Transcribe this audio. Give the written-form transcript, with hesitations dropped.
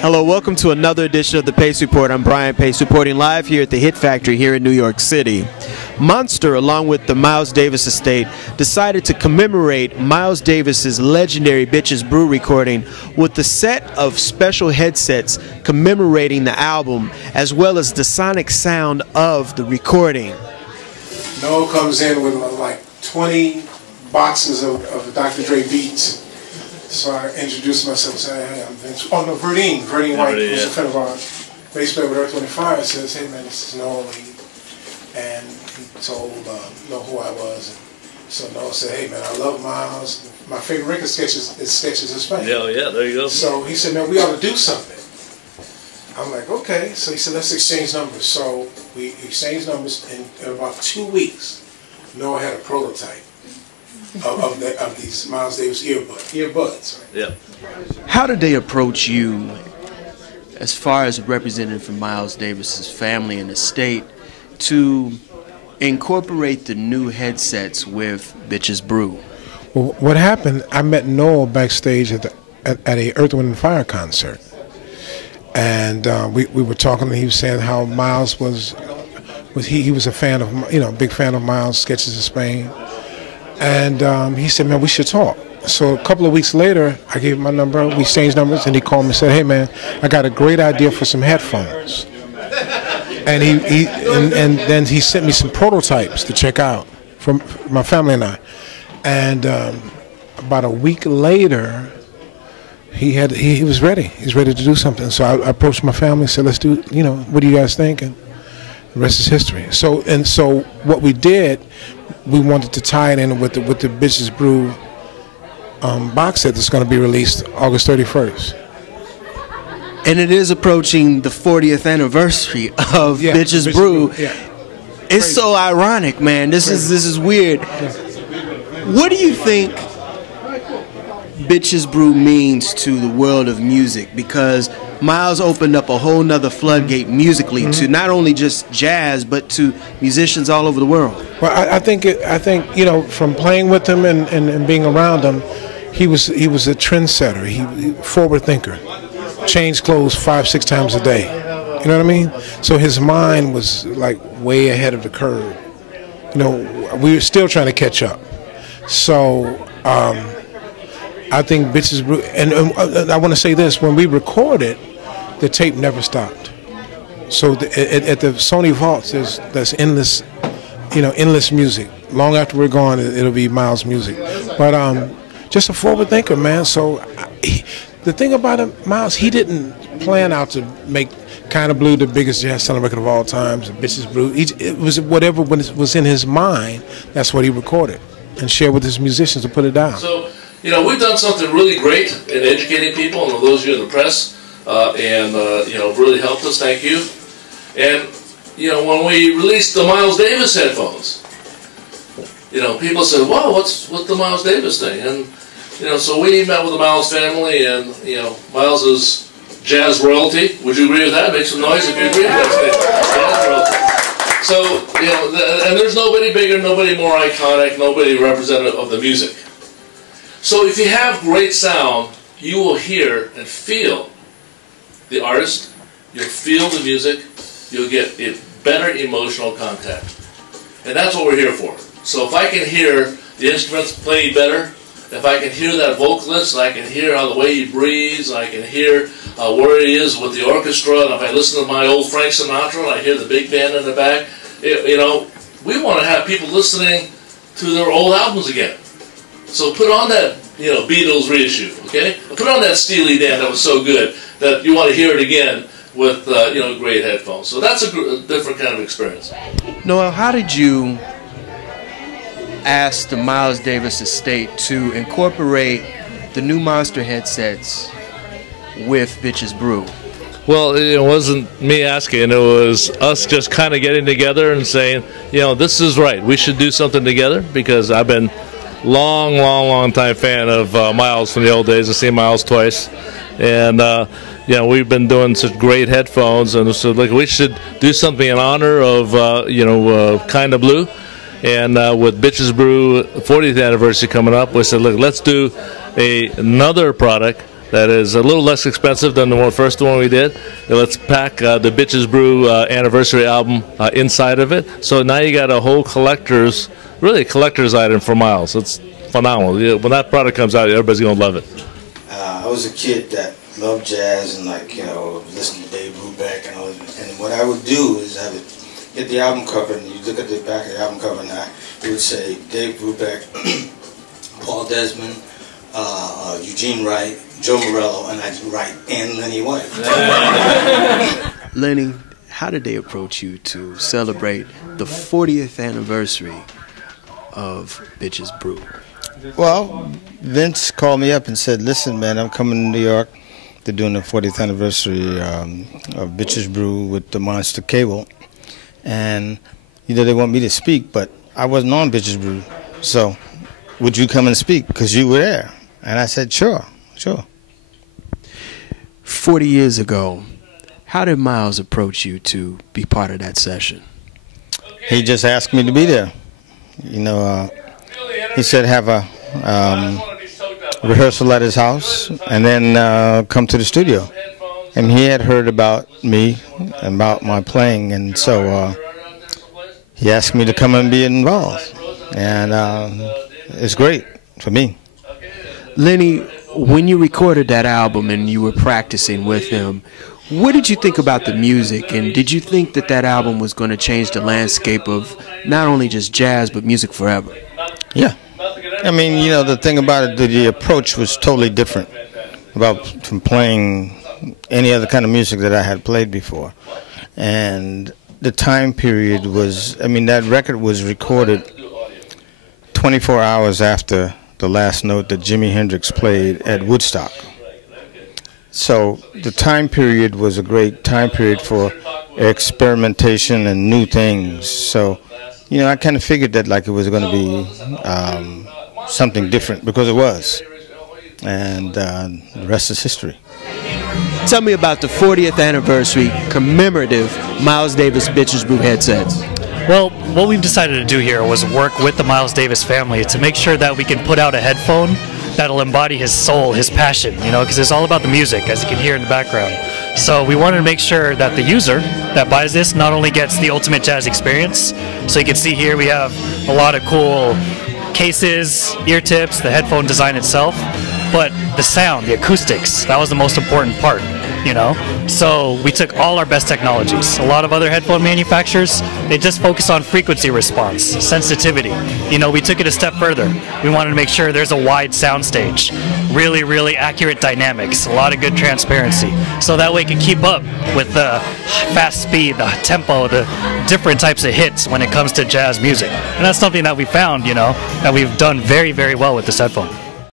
Hello, welcome to another edition of the Pace Report. I'm Brian Pace, reporting live here at the Hit Factory here in New York City. Monster, along with the Miles Davis estate, decided to commemorate Miles Davis's legendary Bitches Brew recording with a set of special headsets commemorating the album, as well as the sonic sound of the recording. Noel comes in with like 20 boxes of Dr. Dre beats. So I introduced myself and said, hey, I'm Vince. Oh, no, Verdine White, who's a friend of ours, bass player with Earth, Wind & Fire, says, hey, man, this is Noel Lee. And he told Noel who I was. And so Noel said, hey, man, I love Miles. My favorite record sketches is Sketches of Spain. Yeah, there you go. So he said, man, we ought to do something. I'm like, okay. So he said, let's exchange numbers. So we exchanged numbers, and in about 2 weeks, Noel had a prototype of these Miles Davis earbuds. Right? Yeah. How did they approach you as far as a representative from Miles Davis's family and estate to incorporate the new headsets with Bitches Brew? Well, what happened, I met Noel backstage at a Earth, Wind & Fire concert. And we were talking, and he was saying how Miles was a fan of, big fan of Miles' Sketches of Spain. And he said, man, we should talk. So a couple of weeks later, I gave him my number, we exchanged numbers, and he called me and said, hey, man, I got a great idea for some headphones. And then he sent me some prototypes to check out from my family and I. And about a week later, he was ready. He's ready to do something. So I approached my family and said, let's do, what do you guys think? And the rest is history. So what we did, we wanted to tie it in with the Bitches Brew box set that's going to be released August 31st. And it is approaching the 40th anniversary of Bitches Brew. Yeah. It's crazy. So ironic, man. This is weird. Yeah. What do you think Bitches Brew means to the world of music? Because Miles opened up a whole nother floodgate musically to not only just jazz, but to musicians all over the world. Well, I think from playing with him and being around him, he was a trendsetter. He forward thinker. Changed clothes 5-6 times a day. You know what I mean? So his mind was like way ahead of the curve. We were still trying to catch up. So I think Bitches Brew, and I want to say this: when we recorded, the tape never stopped. So at the Sony vaults, there's endless, endless music. Long after we're gone, it'll be Miles' music. But just a forward thinker, man. So the thing about him, Miles, he didn't plan out to make Kinda Blue the biggest jazz-selling record of all time, Bitches Brew. It was whatever was in his mind. That's what he recorded and shared with his musicians to put it down. So, we've done something really great in educating people, and those of you in the press, really helped us. Thank you. And, when we released the Miles Davis headphones, people said, wow, what's the Miles Davis thing? And, so we met with the Miles family, and, Miles is jazz royalty. Would you agree with that? Make some noise if you agree with that. Jazz royalty. So, and there's nobody bigger, nobody more iconic, nobody representative of the music. So if you have great sound, you will hear and feel the artist, you'll feel the music, you'll get a better emotional contact. And that's what we're here for. So if I can hear the instruments played better, if I can hear that vocalist, I can hear how the way he breathes, I can hear where he is with the orchestra, and if I listen to my old Frank Sinatra and I hear the big band in the back, we want to have people listening to their old albums again. So put on that, Beatles reissue, okay? Put on that Steely Dan that was so good that you want to hear it again with, great headphones. So that's a different kind of experience. Noel, how did you ask the Miles Davis estate to incorporate the new Monster headsets with Bitches Brew? Well, it wasn't me asking. It was us just kind of getting together and saying, this is right. We should do something together, because I've been long time fan of Miles from the old days. I've seen Miles twice, and we've been doing such great headphones, and so we should do something in honor of Kinda Blue, and with Bitches Brew 40th anniversary coming up, we said, look, let's do another product that is a little less expensive than the first one we did. And let's pack the Bitches Brew anniversary album inside of it. So now you got a whole collector's item for Miles. It's phenomenal. Yeah, when that product comes out, everybody's going to love it. I was a kid that loved jazz and, like, you know, listening to Dave Brubeck and all. And what I would do is I would get the album cover, and you look at the back of the album cover, and it would say Dave Brubeck, Paul Desmond, Eugene Wright, Joe Morello, and I'd write, and Lenny White. Lenny, how did they approach you to celebrate the 40th anniversary of Bitches Brew? Well, Vince called me up and said, listen, man, I'm coming to New York. They're doing the 40th anniversary of Bitches Brew with the Monster Cable. And, you know, they want me to speak, but I wasn't on Bitches Brew. So, would you come and speak? Because you were there. And I said, sure. 40 years ago, how did Miles approach you to be part of that session? He just asked me to be there. You know, he said have a rehearsal at his house and then come to the studio. And he had heard about me and about my playing, and so he asked me to come and be involved. And it's great for me. Lenny, when you recorded that album and you were practicing with him, what did you think about the music, and did you think that that album was going to change the landscape of not only just jazz but music forever? Yeah. I mean, you know, the thing about it, the approach was totally different from playing any other kind of music that I had played before. And the time period was, I mean, that record was recorded 24 hours after the last note that Jimi Hendrix played at Woodstock. So the time period was a great time period for experimentation and new things. So, you know, I kind of figured that like it was going to be something different, because it was. And the rest is history. Tell me about the 40th anniversary commemorative Miles Davis Bitches Brew headsets. Well, what we've decided to do here was work with the Miles Davis family to make sure that we can put out a headphone that'll embody his soul, his passion, you know, because it's all about the music, as you can hear in the background. So we wanted to make sure that the user that buys this not only gets the ultimate jazz experience, so you can see here we have a lot of cool cases, ear tips, the headphone design itself, but the sound, the acoustics, that was the most important part, you know? So we took all our best technologies. A lot of other headphone manufacturers, they just focus on frequency response, sensitivity. You know, we took it a step further. We wanted to make sure there's a wide sound stage, really, really accurate dynamics, a lot of good transparency, so that way it can keep up with the fast speed, the tempo, the different types of hits when it comes to jazz music. And that's something that we found, you know, that we've done very, very well with this headphone.